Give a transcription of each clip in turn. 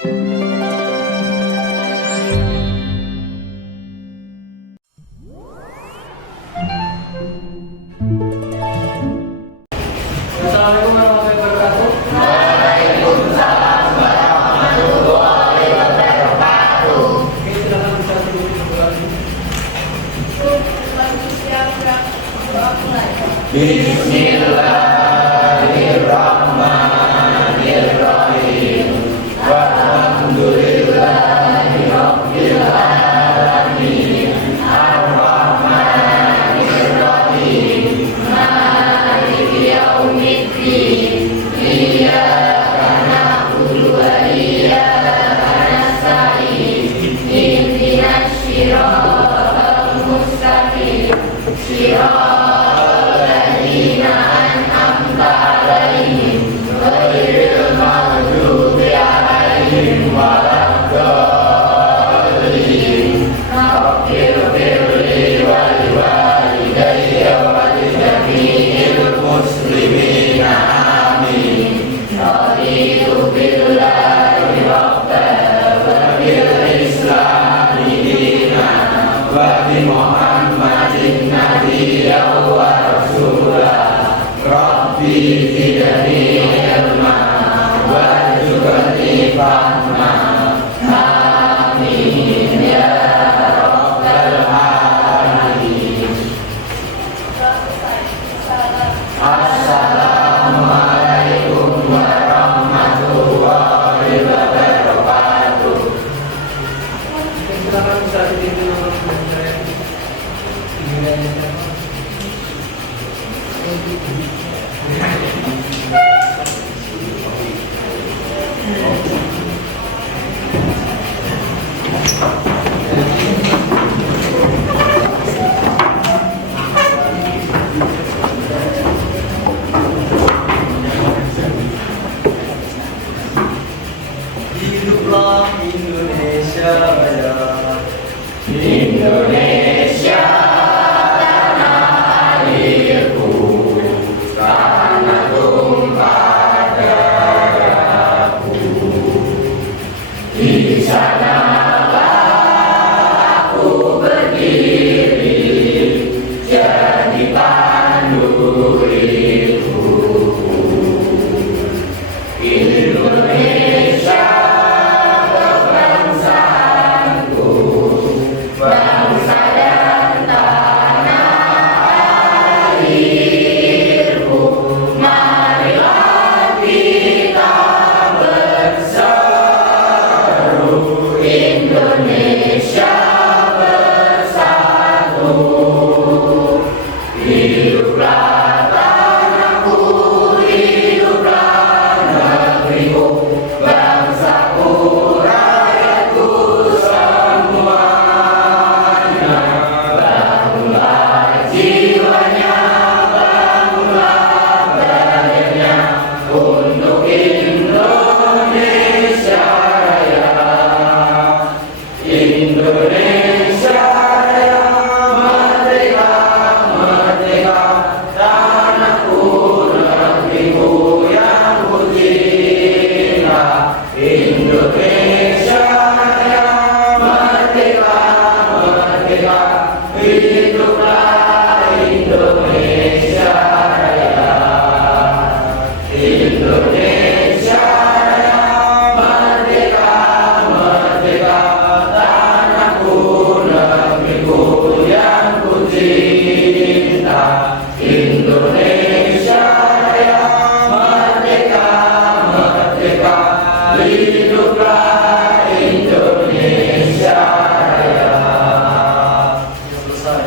Assalamualaikum warahmatullahi wabarakatuh. Waalaikumsalam warahmatullahi wabarakatuh. Oke, silakan bisa duduk kembali. Bismillahirrahmanirrahim. Walhamdulillahirabbil alamin. Ar-Rahmanir-Rahim. Maliki yaumiddin. Iyyaka na'budu wa iyyaka nasta'in. Ihdinas shiratal mustaqim. Shiratal ladzina an'amta 'alaihim ghairil maghdubi 'alaihim waladdallin. Rabbighfirli wa liwalidayya wa lijami'il muslimina amin. Raditu billahi rabban wa bil islami dinan wa bi Muhammadin nabiyyan wa rasulah. Rabbi zidni ilma warzuqni fahma. Amin ya rabbal alamin. Assalamualaikum warahmatullahi wabarakatuh. Oke, silakan bisa duduk nomor saya. Hiduplah Indonesia Raya. Indonesia tanah airku, tanah tumpah darahku. Di sanalah aku berdiri, jadi pandu hidupku. Indonesia kebangsaanku, bangsa dan tanah airku. Marilah kita berseru, Indonesia bersatu. Hiduplah tanahku, hiduplah negeriku, bangsaku, rakyatku semuanya. Bangunlah jiwanya, bangunlah badannya untuk Indonesia Raya. Indonesia Raya, merdeka, merdeka, tanahku, negeriku yang ku cinta. Indonesia Raya, merdeka, merdeka, hiduplah Indonesia Raya. Indonesia Raya, merdeka, merdeka, tanahku, negeriku yang ku cinta. Indonesia Raya, merdeka, merdeka, hiduplah Indonesia Raya. Selesai.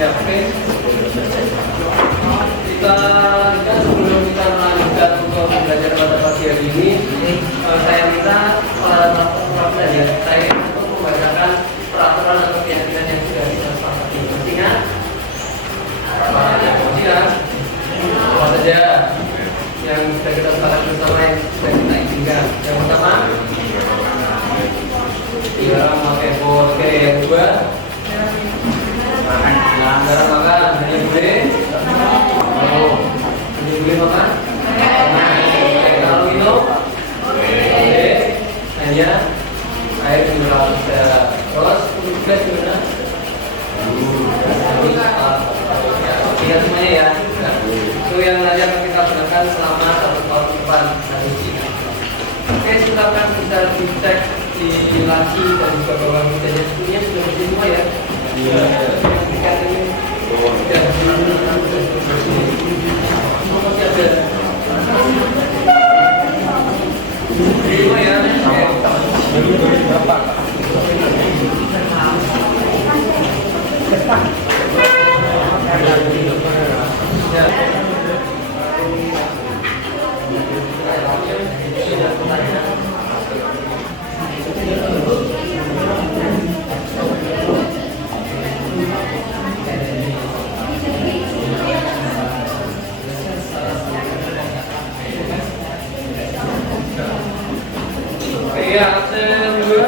Ya, oke. Kita sebelum kita melanjutkan untuk belajar pada pagi hari ini, saya minta para perwakilan ya, saya untuk membacakan peraturan atau keyakinan yang sudah kita sepakati. Ingat, apa saja yang sudah kita sepakati bersama yang sudah kita izinkan. Yang pertama, ya, pakai bot. Oke, yang kedua, jangan makan. Yang bisa dicek di laci dan juga bawah meja punya sudah bersih semua ya. Iya. Tiket ini sudah bersih. Semua masih ada. Semua ya. Berapa? Ya. Iya, absen dulu.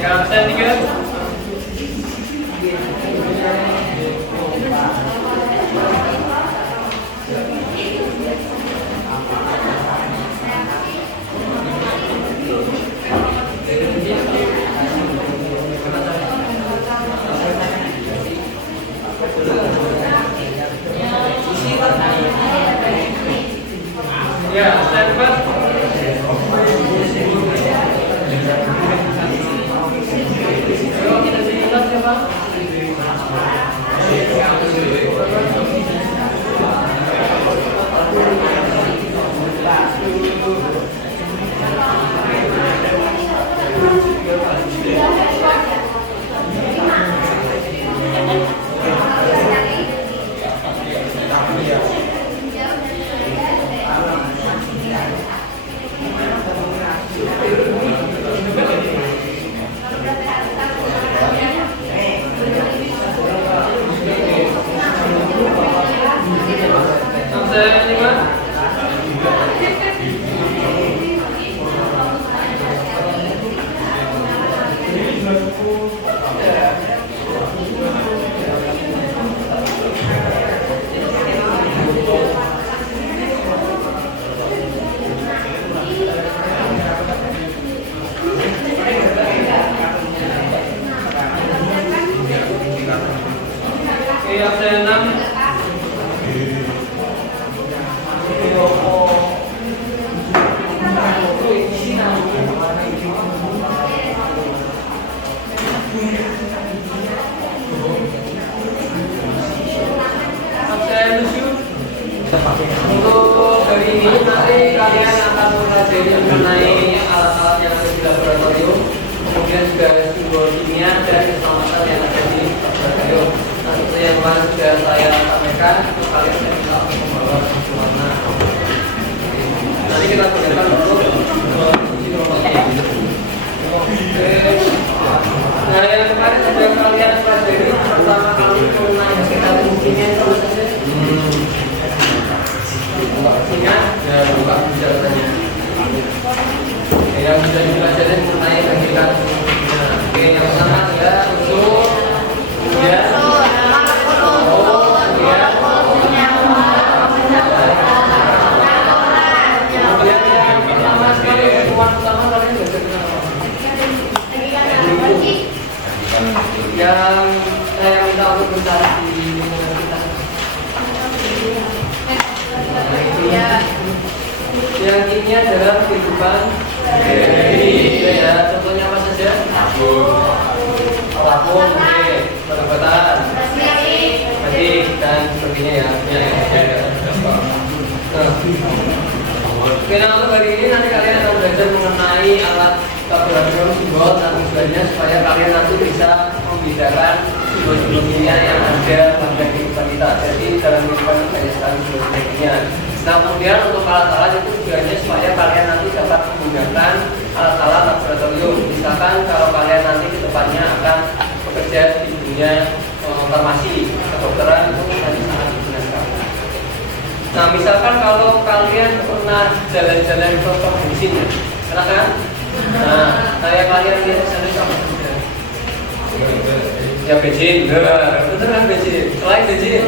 Ya, absen 3. Ya, absen 4. Absen 5. Oke, absen 6. Absen 7. Untuk hari ini nanti kalian akan mempelajari mengenai alat-alat yang ada di laboratorium, kemudian juga simbol kimia dan keselamatan yang ada di laboratorium. Nah, seperti yang kemarin sudah saya sampaikan, kalian bisa minta untuk membawa warna. Nanti kita gunakan untuk uji robotnya. Oke. Nah, yang kemarin sudah kalian pelajari pertama kali mengenai hakikat kimia itu apa saja? Ingat? Ya, buka penjelasannya. Yang bisa dipelajari mengenai hakikat kimia. Oke, yang pertama adalah unsur, kemudian yang saya minta untuk mencari di lingkungan kita. Yang kimia dalam kehidupan ya, contohnya apa saja? Apapun, oke, obat-obatan, medik dan sebagainya ya. Oke, nah untuk hari ini nanti kalian akan belajar mengenai alat laboratorium simbol dan tujuannya supaya kalian nanti bisa membedakan simbol-simbol kimia yang ada pada kehidupan kita. Jadi dalam kehidupan kita banyak sekali simbol kimia. Nah, kemudian untuk alat-alat itu tujuannya supaya kalian nanti dapat menggunakan alat-alat laboratorium. Misalkan kalau kalian nanti ke depannya akan bekerja di dunia farmasi, kedokteran, itu nanti sangat digunakan. Nah, misalkan kalau kalian pernah jalan-jalan ke toko bensin, pernah kan? Nah, kayak kalian lihat di sana apa saja? Ya bensin, betul kan bensin. Selain bensin,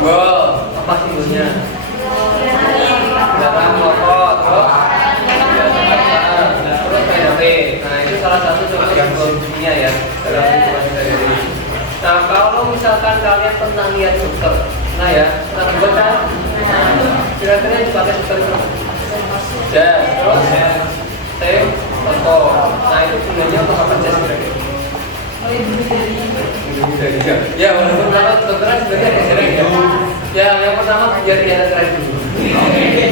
wow, apa simbolnya? misalkan kalian pernah lihat dokter, nah ya, pernah juga kan? Nah, kira-kira yang dipakai dokter itu? Ya, terus saya foto. Nah itu gunanya untuk apa saja kira-kira? Ya, walaupun kalau dokternya sebenarnya ada sering ya. Ya, yang pertama biar dia keren dulu.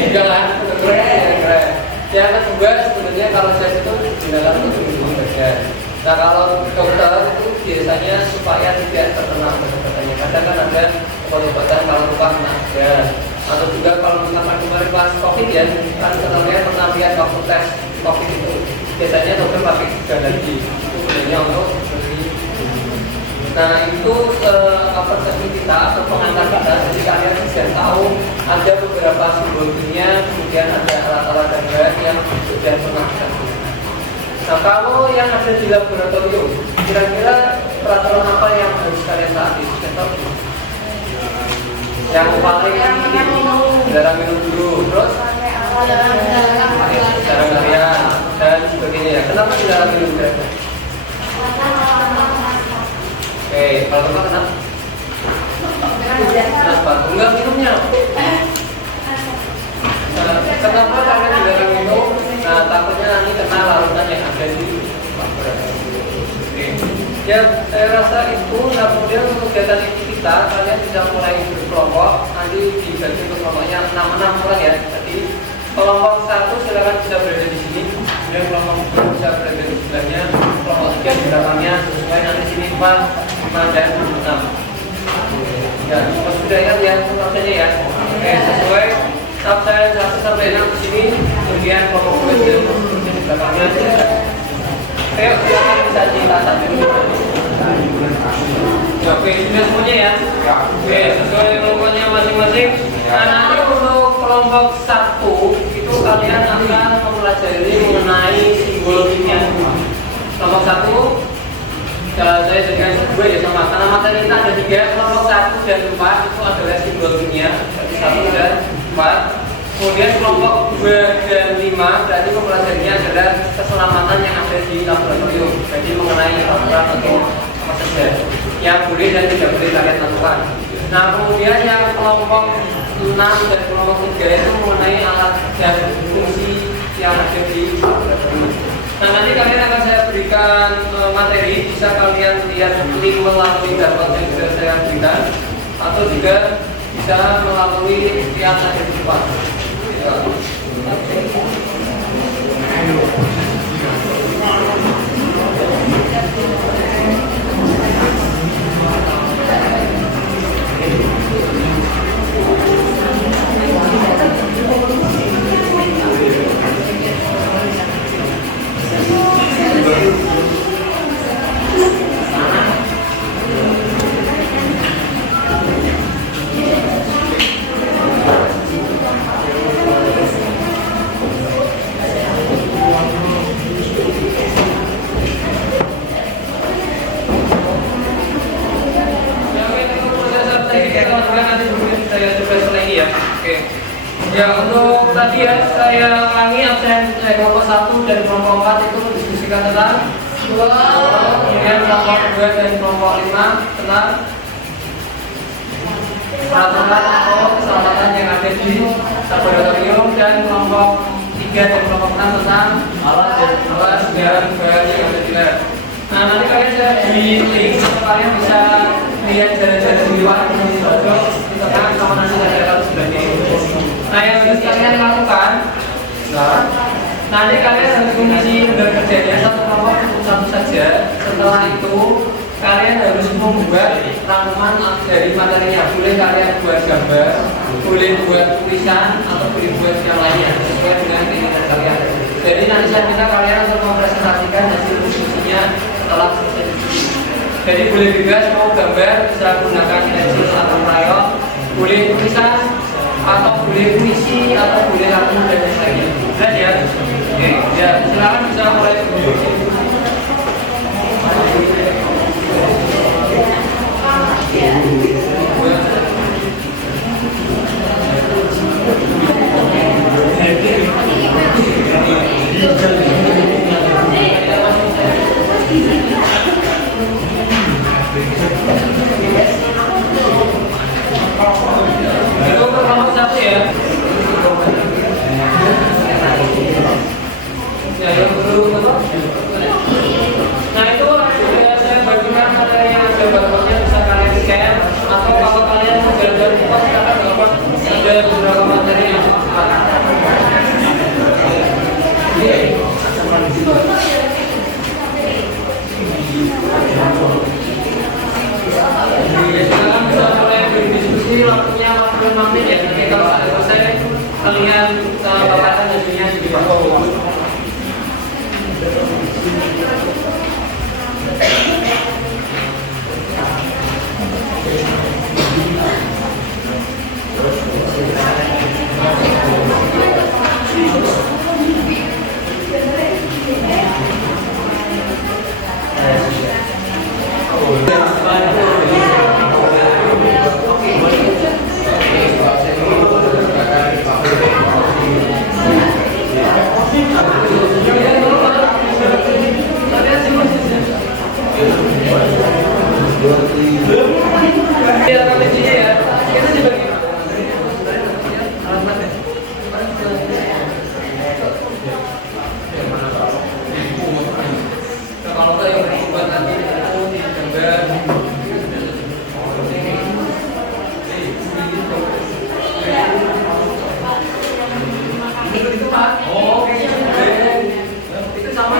Jangan dokternya yang keren. Yang kedua sebenarnya kalau saya itu digunakan untuk melindungi badan. Nah kalau dokter itu biasanya supaya tidak terkena obat-obatannya. Kadang kan ada obat-obatan kalau lupa kena ya. Atau juga kalau misalkan kemarin pas COVID ya, kan kalian pernah lihat waktu tes COVID itu biasanya dokter pakai 3 lagi. Itu sebenarnya untuk nah itu persepsi kita atau pengantar kita, jadi kalian bisa tahu ada beberapa simbol kimia, kemudian ada alat-alat gambaran yang sudah pernah kita gunakan. Nah kalau yang ada di laboratorium, kira-kira peraturan apa yang harus kalian taati? Yang paling jarang minum dulu, terus jarang larian dan sebagainya. Kenapa jarang minum kira-kira? Oke, kalau kenapa? Kenapa? Enggak minumnya. Kenapa kalian tidak minum? Nah, takutnya nanti kena larutan yang ada di ya, saya rasa itu. Nah, kemudian untuk kegiatan ini kita, kalian bisa mulai berkelompok. Nanti dibagi untuk kelompoknya 6 orang ya. Jadi kelompok 1 silakan bisa berada di sini, kemudian kelompok 2 bisa berada di sebelahnya, kelompok 3 di belakangnya, sesuai nanti sini 4, 5 dan 6. Ya, sudah ingat ya prosesnya ya. Oke, sesuai absen 1 sampai 6 di sini, kemudian kelompok 2 di belakangnya. Oke, silakan bisa dicatat dulu. Oke, sudah semuanya ya. Oke, sesuai kelompoknya masing-masing. Nah, nanti untuk kelompok 1 itu kalian akan mempelajari mengenai simbol kimia. Kelompok 1 saya jadikan 2 ya sama, karena materi kita ada 3. Kelompok 1 dan 4 itu adalah simbol kimia, jadi 1 dan 4. Kemudian kelompok 2 dan 5 berarti mempelajarinya adalah keselamatan yang ada di laboratorium. Jadi mengenai aturan atau apa saja yang boleh dan tidak boleh kalian lakukan. Nah kemudian yang kelompok 6 dan kelompok 3 itu mengenai alat dan fungsi yang ada di laboratorium. Nah nanti kalian akan saya berikan materi, bisa kalian lihat link melalui dapat yang sudah saya berikan, atau juga bisa melalui yang ada di depan. Ya untuk tadi ya saya ulangi absen kelompok 1 dan kelompok 4 itu mendiskusikan tentang kemudian kelompok 2 dan kelompok 5 tentang peraturan atau keselamatan yang ada di laboratorium, dan kelompok 3 dan kelompok 6 tentang alat dan bahan yang ada di lab. Nah nanti kalian bisa di link, kalian bisa lihat jalan-jalan di luar di tentang sama nanti ada kalau sebenarnya. Nah yang harus kalian lakukan, nanti kalian harus mengisi lembar kerjanya satu kelompok untuk satu saja. Setelah itu kalian harus membuat rangkuman dari materinya. Boleh kalian buat gambar, boleh buat tulisan, atau boleh buat yang lainnya sesuai dengan keinginan kalian. Jadi nanti saat kita kalian untuk mempresentasikan hasil diskusinya setelah selesai diskusi. Jadi boleh bebas mau gambar, bisa gunakan pensil atau krayon, boleh tulisan, atau boleh puisi, atau boleh lagu dan lain-lain. Jelas ya? Oke, ya silakan bisa mulai. Ya, silakan bisa mulai berdiskusi, waktunya waktu 5 menit ya. Nanti kalau sudah selesai, kalian paparkan hasilnya di bawah. Ya, kalau ini ya, kita dibagi. Kalau saya buat nanti gambar. Itu Pak. Oh, itu sama.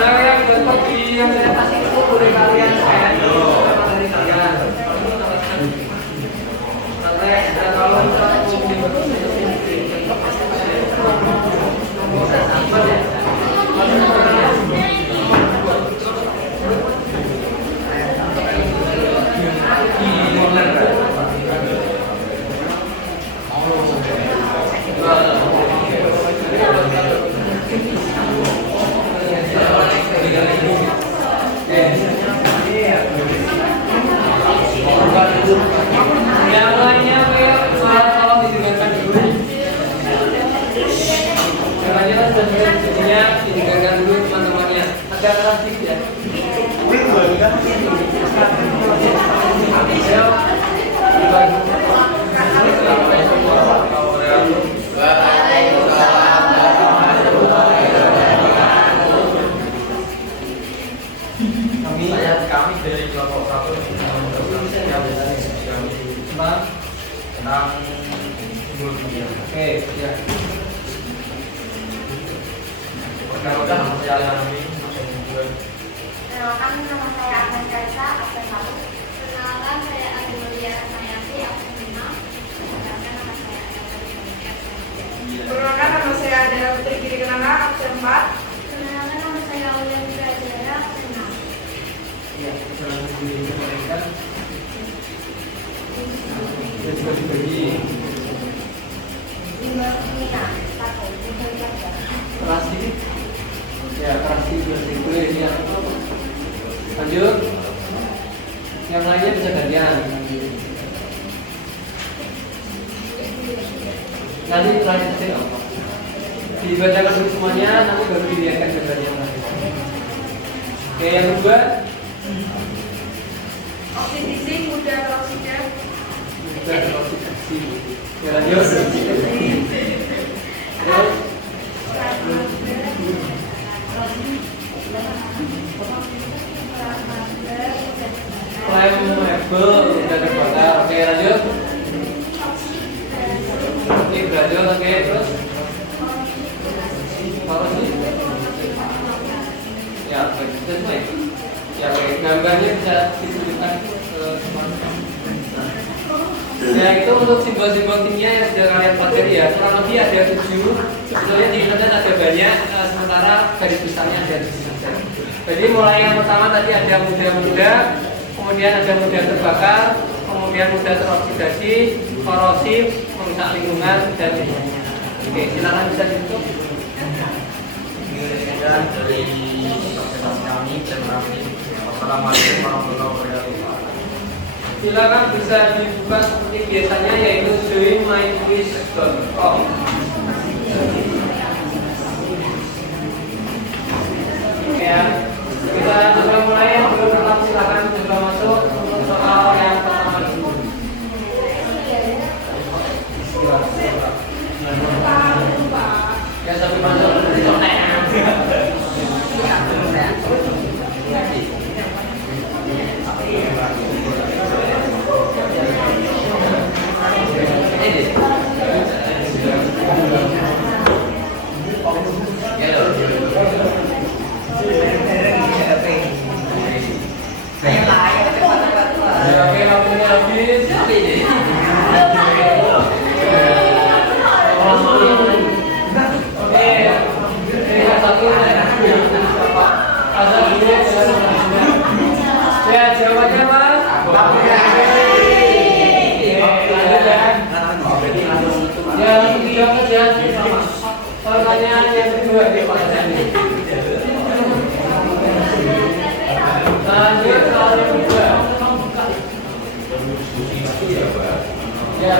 Nah, yang seperti yang saya kasih itu boleh kalian share dari kalian. Kalau yang lainnya kalau didengarkan dulu. Caranya jadinya didengarkan dulu teman-temannya. Ada kelas ya. Kami dari kelompok 1 tentang simbol dunia. Oke, ya. Mudah-mudahan saya alami Perkenalkan, nama saya Ahmad Kaisa, absen 1. Perkenalkan, saya Adi Mulia Mayati, absen 5. Perkenalkan, nama saya Perkenalkan, nama saya Adela Putri Giri Kenanga, absen 4. Perkenalkan, nama saya Aulia Prajara, absen 6. Ya, selanjutnya diperkenalkan. Ya, sudah dibagi. Nina, 1. Bintang Jajar. Terasi. Ya, terasi boleh ini ya. Lanjut. Yang lainnya bisa gantian. Nanti terakhir saya apa? Dibacakan dulu semuanya, nanti baru dilihatkan gambarnya. Oke, yang kedua. Oksidasi, mudah teroksigen. Juga teroksidasi. Ya, lanjut. Terus. Flammable udah terbakar. Oke, lanjut. Oke, lanjut. Oke, terus. Korosi. Ya, baik. Sudah semua ya? Ya, baik. Gambarnya bisa ditunjukkan ke teman-teman. Ya, itu untuk simbol-simbol kimia yang sudah kalian pelajari ya. Kurang lebih ada 7. Sebetulnya di internet ada banyak, sementara garis besarnya ada 7. Jadi mulai yang pertama tadi ada muda-muda, kemudian ada mudah terbakar, kemudian mudah teroksidasi, korosif, merusak lingkungan, dan lainnya. Oke, silakan bisa ditutup. Sekian dari presentasi kami. Terima kasih. Wassalamualaikum warahmatullahi wabarakatuh. Silakan bisa dibuka seperti biasanya, yaitu joinmyquiz.com. Ya, kita coba mulai. Yang belum tetap silakan coba masuk untuk soal yang pertama dulu. Ya, sampai masuk di zona. habis. Oke, ini satu. Ada dua. Ya, jawabannya mas. Yang ketiga kerja sama. Pertanyaan yang kedua di lanjut soal yang kedua. Ya,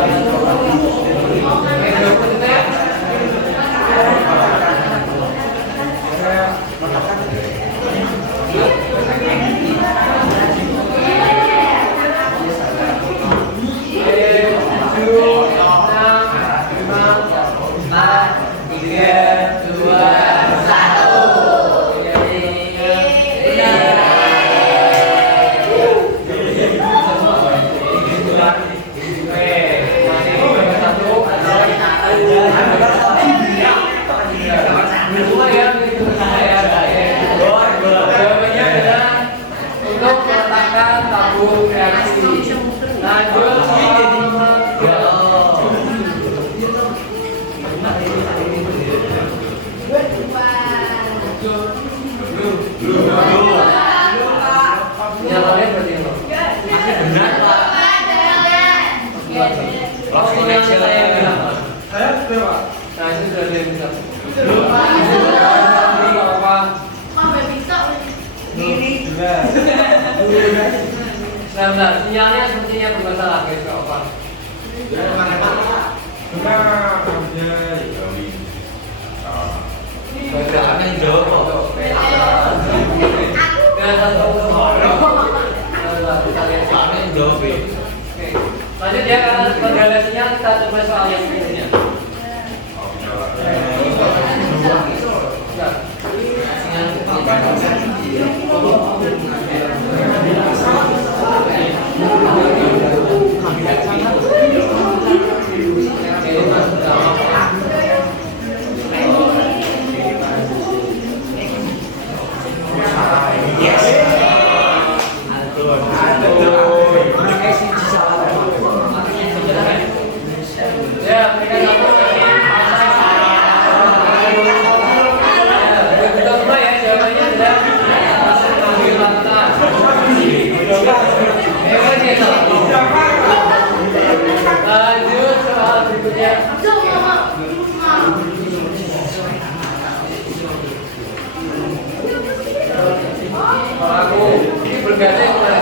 Nah, sinyalnya sepertinya bermasalah guys, Kak Opa. Lanjut ya, karena sebagai sinyal kita coba soal yang berikutnya. Lanjut soal berikutnya. Aku ini berbeda yang mana?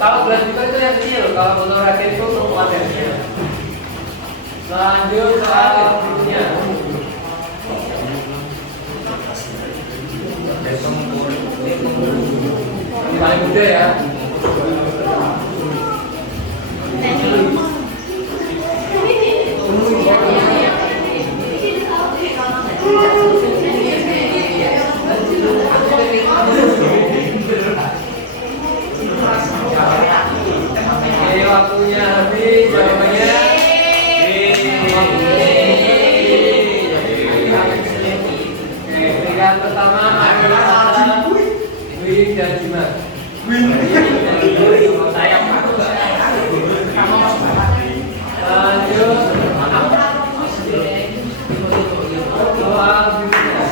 Kalau gelas juga itu yang kecil, kalau botol rakyat itu ukuran yang kecil. Lanjut soal berikutnya. Ini paling mudah ya. Oke, waktunya habis, jawabannya pilihan pertama adalah Win dan Jimat. Lanjut soal berikutnya.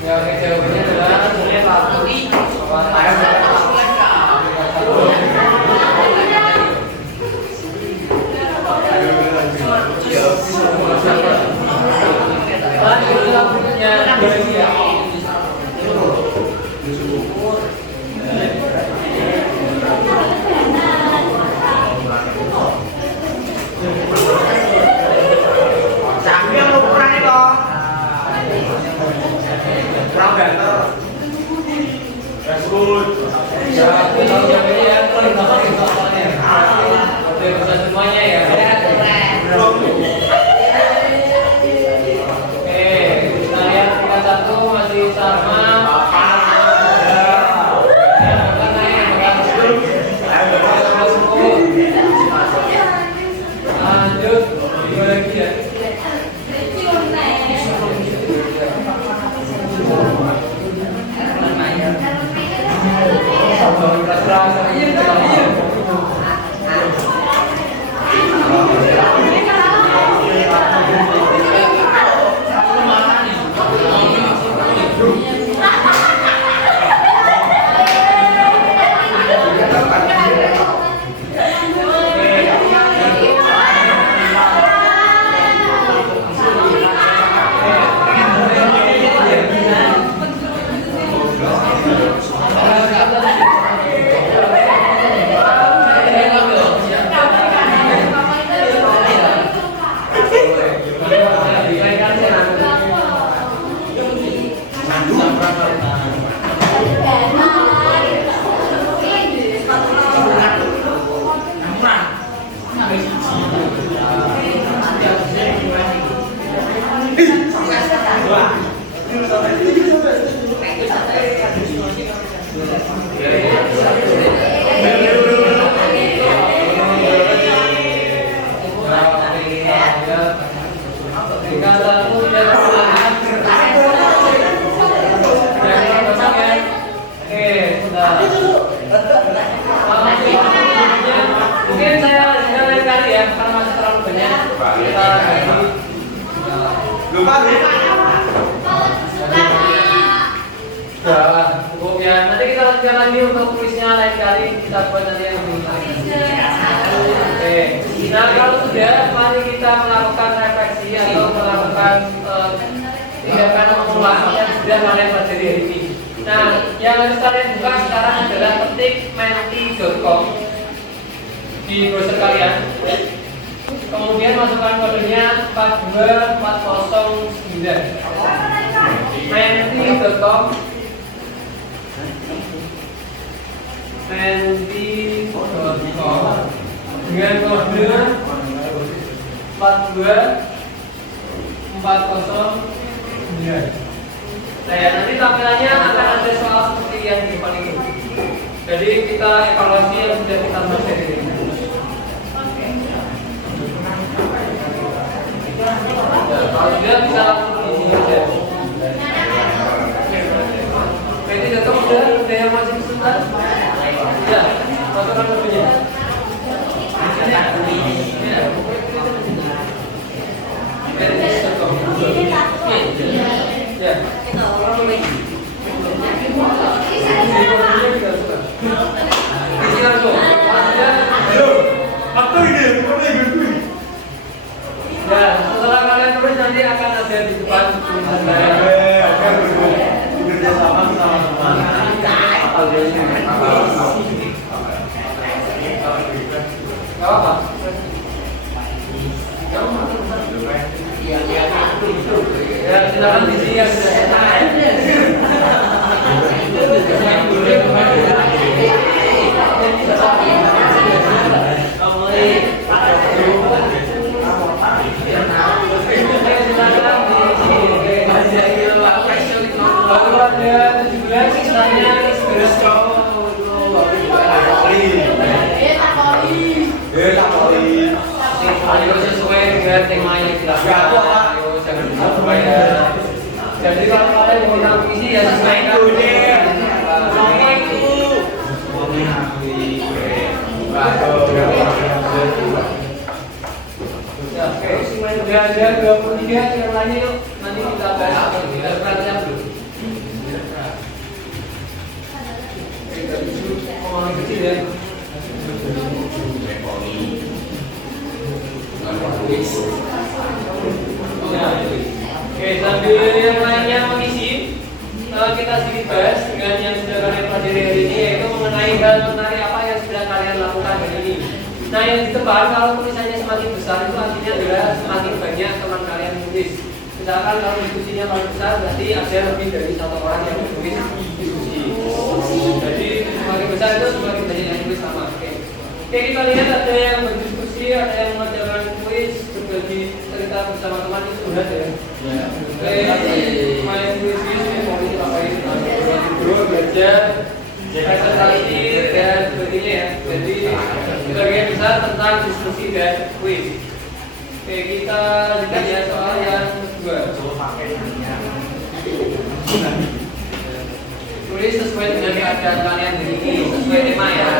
Ya, oke, jawabannya adalah Semuanya ya. Oke, kita lihat tingkat 1 masih sama. Lanjut, dua lagi ya. Mungkin saya lain kali ya, karena masih terlalu banyak. Kita Lupa. cukup ya. Nanti kita lanjutkan lagi untuk kuisnya lain kali. Kita buat nanti yang lebih lagi. Oke. Nah kalau sudah, mari kita melakukan refleksi atau melakukan tindakan mengulang yang sudah kalian pelajari hari ini. Nah, yang harus kalian buka sekarang adalah ketik menti.com di browser kalian. Kemudian masukkan kodenya 42409. Menti.com. Menti.com dengan kode 42409. Nah ya, nanti tampilannya akan ada soal seperti yang di depan ini. Jadi kita evaluasi yang sudah kita pelajari ini. Kalau sudah bisa langsung diisi aja. Berarti datang udah yang masih kesulitan? Ya, masukkan kodenya. Ya. Ya, setelah kalian tulis nanti akan ada di depan tulisan saya. Bekerja sama sama. Gak apa-apa. Ya, silakan diisi yang sudah selesai. Baru ada 17 sisanya beres. Ayo sesuai dengan temanya silahkan. Ayo jangan lupa ya. Jadi kalau kalian mau tahu isi ya sesuaikan. Sudah ada 23 yang lainnya yuk. Nanti kita bahas. Kita belajar dulu. Orang kecil ya. Oke, sambil yang lainnya mengisi, kita sedikit bahas dengan yang sudah kalian pelajari hari ini, yaitu mengenai hal menarik apa yang sudah kalian lakukan hari ini. Nah, yang di depan kalau tulisannya semakin besar itu artinya adalah semakin banyak teman kalian menulis. Misalkan kalau diskusinya paling besar, berarti ada lebih dari satu orang yang menulis diskusi. Oke, kita lihat ada yang berdiskusi, ada yang mengerjakan kuis, berbagi cerita bersama teman itu sudah ya. Oke, main kuis ini mau dipakai bro belajar presentasi dan sebagainya ya. Jadi sebagian besar tentang diskusi dan kuis. Oke, kita lihat ya soal yang kedua. Tulis sesuai dengan keadaan kalian ini, sesuai tema ya.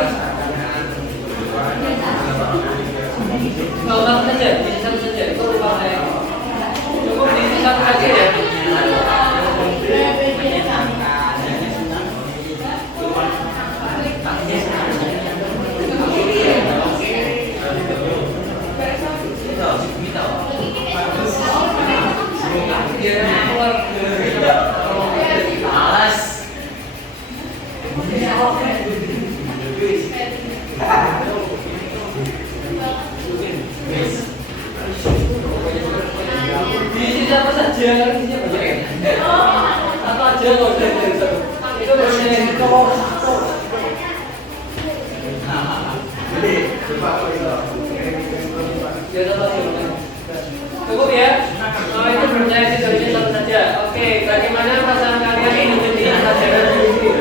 Kalau satu saja, ini satu saja, itu lupa saya. Cukup di satu saja ya. Apa saja, isinya banyak ya. Apa aja kalau dari satu. Itu biasanya itu. Ya dapat cukup ya. Kalau itu percaya sih dari satu saja. Oke, bagaimana perasaan kalian ini menjadi pelajaran ini?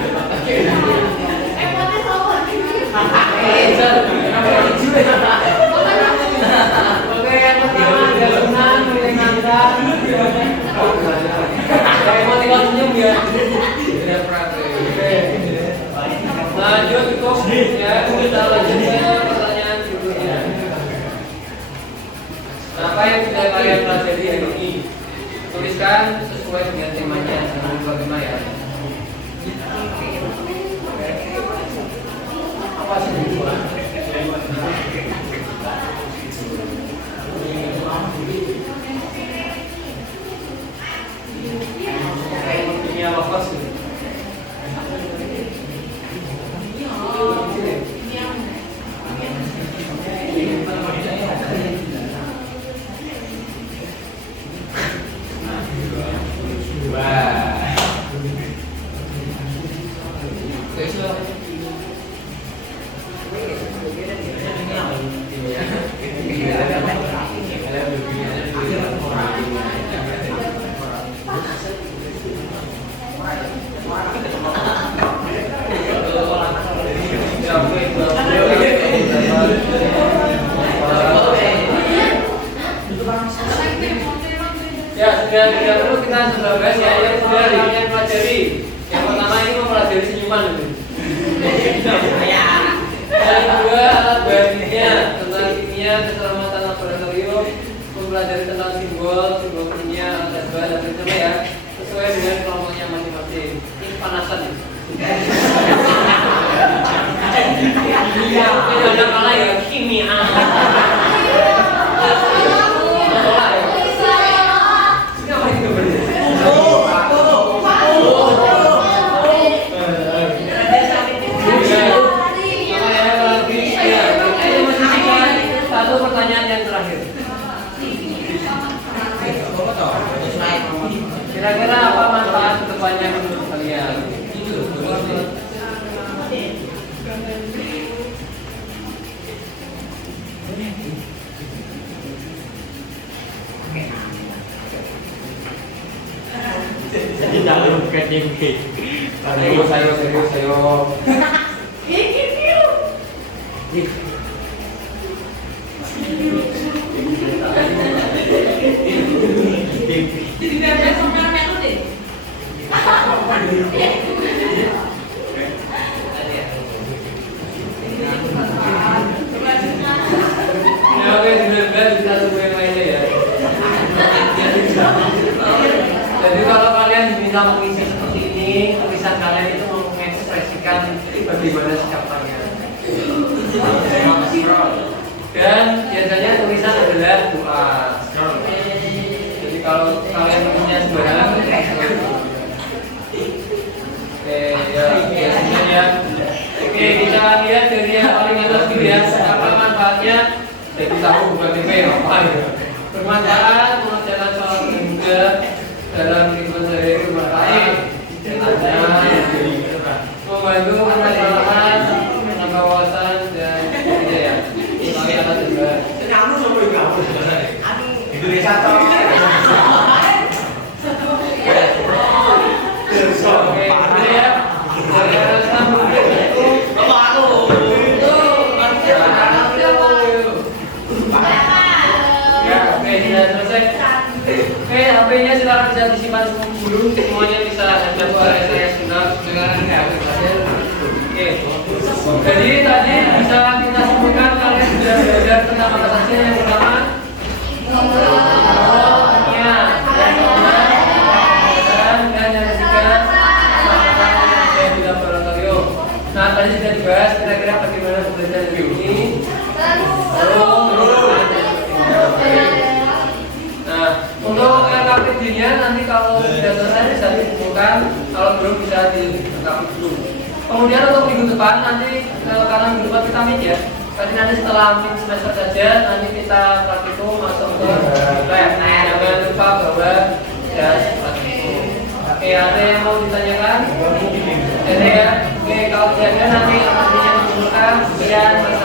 Oke, yang pertama ada senang, menyenangkan. Kayak motivasi senyum ya. Lanjut cukup ya, kita lanjut ke pertanyaan berikutnya. Apa yang sudah kalian pelajari hari ini? Tuliskan sesuai dengan temanya, jangan lupa tema ya. Apa sih itu? Ini apa sih? Ya, sudah dulu kita sudah bahas ya, yang sudah kalian pelajari. Yang pertama ini mempelajari senyuman dulu. Yang kedua alat bahannya tentang kimia, keselamatan laboratorium, mempelajari tentang simbol kimia, alat bahan dan sebagainya ya, sesuai dengan kelompoknya masing-masing. Ini panasan ya. Ini ada kalah ya kimia. Satu pertanyaan yang terakhir. Kira-kira apa manfaat kedepannya menurut kalian? Serius. Ya oke, sudah kita tunggu yang lainnya ya. Jadi kalau kalian diminta mengisi seperti ini, tulisan kalian itu mengekspresikan bagaimana sikap kalian. Dan biasanya tulisan adalah doa. Jadi kalau kalian punya sembarangan, ya. Oke, kita lihat dari yang paling atas dulu ya. Apa manfaatnya? Jadi tahu bukan TV apa ya. Bermanfaat mengerjakan soal mudah dalam kehidupan sehari-hari bermanfaat. Membantu permasalahan, menambah wawasan dan sebagainya ya. HP-nya silakan bisa disimpan dulu, semuanya bisa ada saya sudah dengan Oke. Jadi tadi bisa kita sebutkan kalian sudah belajar tentang apa saja. Yang pertama ya, dan yang ketiga yang di laboratorium. Nah tadi sudah dibahas kira-kira bagaimana pembelajaran ini. Nah untuk LKPD-nya nanti kalau sudah selesai bisa dikumpulkan, kalau belum bisa dilengkapi dulu. Kemudian untuk minggu depan nanti karena minggu depan kita meet ya. Tapi nanti setelah minggu semester saja nanti kita praktikum masuk ke lab. Jangan lupa bawa jas praktikum. Oke, ada yang mau ditanyakan? Ada ya. Oke, kalau tidak ada nanti akan dikumpulkan. Sekian.